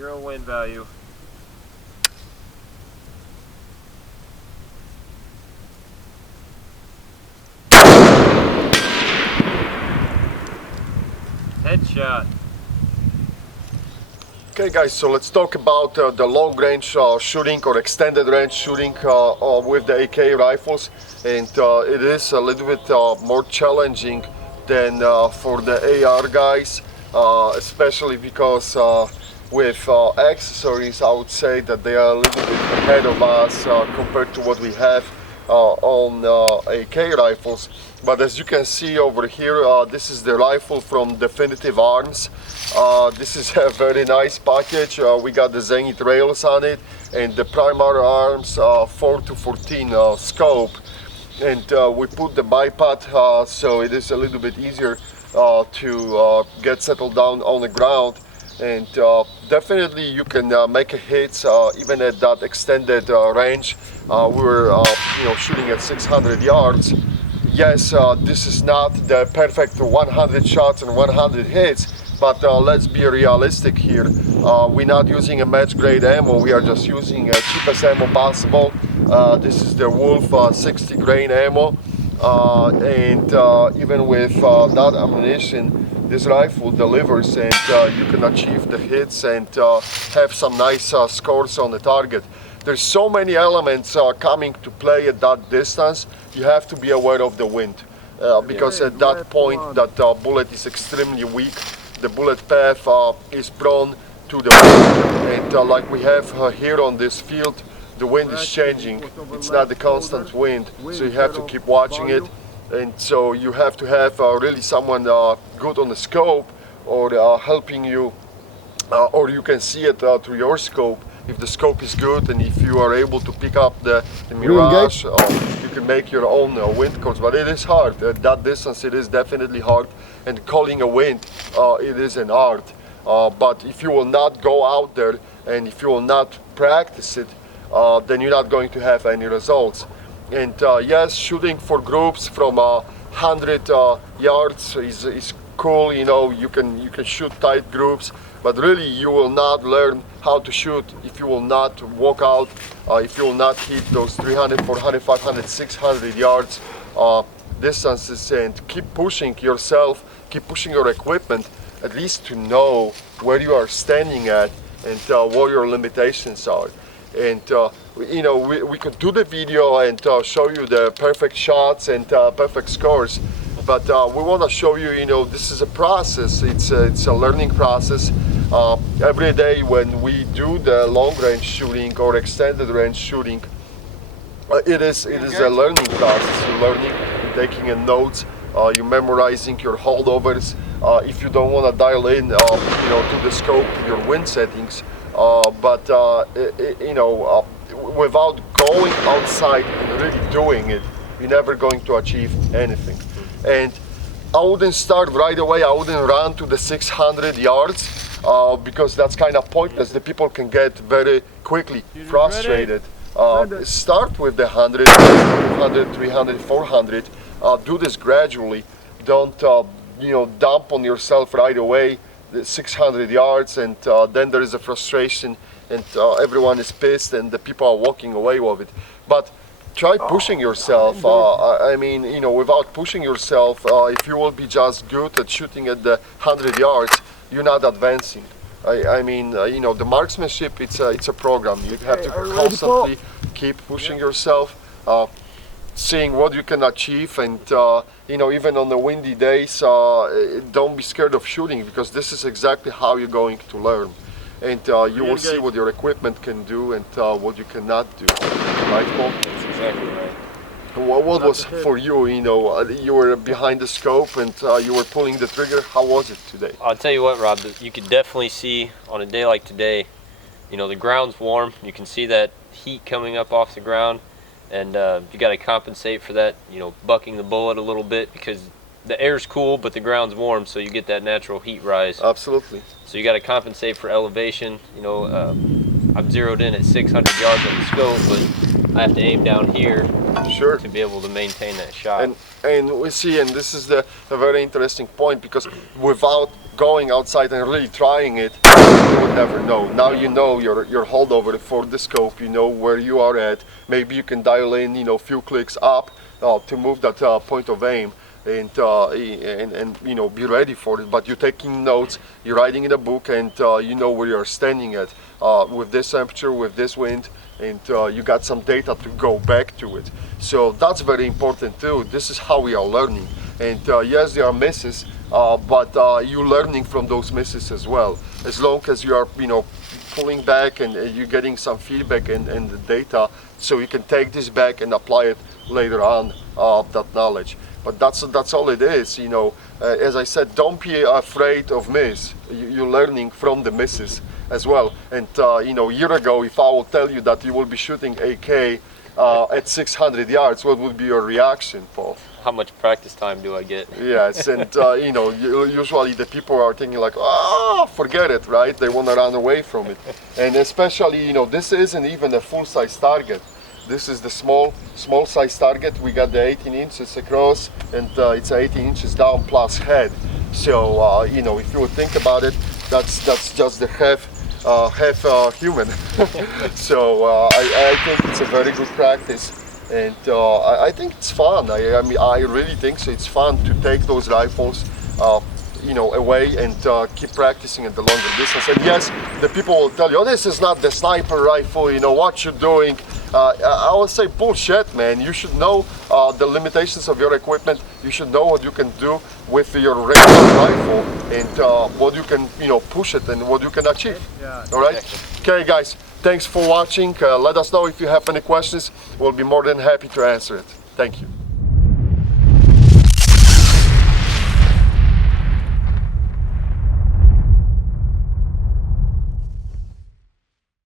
0 wind value. Headshot. Okay guys, so let's talk about the long range shooting or extended range shooting with the AK rifles, and it is a little bit more challenging than for the AR guys, especially because with accessories I would say that they are a little bit ahead of us compared to what we have on AK rifles. But as you can see over here, this is the rifle from Definitive Arms. This is a very nice package. We got the Zenith rails on it and the Primar Arms 4-14 scope, and we put the bipod so it is a little bit easier to get settled down on the ground, and definitely you can make hits even at that extended range. We were shooting at 600 yards. Yes, this is not the perfect 100 shots and 100 hits, but let's be realistic here. We're not using a match grade ammo, we are just using cheapest ammo possible. This is the Wolf 60 grain ammo, and even with that ammunition, this rifle delivers, and you can achieve the hits and have some nice scores on the target. There's so many elements coming to play at that distance. You have to be aware of the wind, because at that point that bullet is extremely weak. The bullet path is prone to the wind, and like we have here on this field, the wind is changing. It's not the constant wind, so you have to keep watching it, and so you have to have really someone good on the scope or helping you, or you can see it through your scope. If the scope is good and if you are able to pick up the mirage, you can make your own wind course. But it is hard. At that distance it is definitely hard, and calling a wind, it is an art. But if you will not go out there and if you will not practice it, then you're not going to have any results. And yes, shooting for groups from 100 yards is cool. You can shoot tight groups, but really you will not learn how to shoot if you will not walk out, if you will not hit those 300, 400, 500, 600 yards distances, and keep pushing yourself, keep pushing your equipment, at least to know where you are standing at and what your limitations are. And we could do the video and show you the perfect shots and perfect scores, but we want to show you, this is a process. It's a learning process. Every day when we do the long range shooting or extended range shooting, it is a learning process. You're learning, you're taking notes, you're memorizing your holdovers. If you don't want to dial in, to the scope, your wind settings, but without going outside and really doing it, you're never going to achieve anything. And I wouldn't start right away. I wouldn't run to the 600 yards because that's kind of pointless. The people can get very quickly frustrated. Start with the 100, 200, 300, 400. Do this gradually. Don't dump on yourself right away the 600 yards, and then there is a frustration, and everyone is pissed, and the people are walking away with it. But try pushing yourself. Without pushing yourself, if you will be just good at shooting at the 100 yards, you're not advancing. The marksmanship, it's a program. You have to constantly keep pushing yourself, seeing what you can achieve, and even on the windy days, don't be scared of shooting, because this is exactly how you're going to learn. And you will see what your equipment can do and what you cannot do. Right, Paul? That's exactly right. What was for you? You were behind the scope and you were pulling the trigger. How was it today? I'll tell you what, Rob, you can definitely see on a day like today, the ground's warm. You can see that heat coming up off the ground, and you got to compensate for that, bucking the bullet a little bit, because the air's cool but the ground's warm, so you get that natural heat rise. Absolutely. So you got to compensate for elevation. I'm zeroed in at 600 yards on the scope, but I have to aim down here Sure. to be able to maintain that shot. And we see, and this is a very interesting point, because without going outside and really trying it, you would never know. Now you know your holdover for the scope, you know where you are at. Maybe you can dial in, a few clicks up to move that point of aim, and be ready for it. But you're taking notes, you're writing in a book, and you know where you're standing at with this temperature, with this wind, and you got some data to go back to it. So that's very important too. This is how we are learning. And yes, there are misses, but you're learning from those misses as well. As long as you are, pulling back and you're getting some feedback and the data, so you can take this back and apply it later on, that knowledge. But that's all it is. As I said, don't be afraid of miss. You're learning from the misses as well. And a year ago, if I will tell you that you will be shooting AK at 600 yards, what would be your reaction, Paul? How much practice time do I get? Yes, and usually the people are thinking like, forget it, right? They want to run away from it. And especially, this isn't even a full-size target. This is the small size target. We got the 18 inches across, and it's 18 inches down plus head. So if you would think about it, that's just the half human. So I think it's a very good practice, and I think it's fun. I mean, I really think so. It's fun to take those rifles away and keep practicing at the longer distance. And yes, the people will tell you, oh, this is not the sniper rifle, what you're doing. I would say bullshit, man. You should know the limitations of your equipment. You should know what you can do with your regular rifle, and what you can, push it and what you can achieve. Yeah. All right? Okay, guys, thanks for watching. Let us know if you have any questions. We'll be more than happy to answer it. Thank you.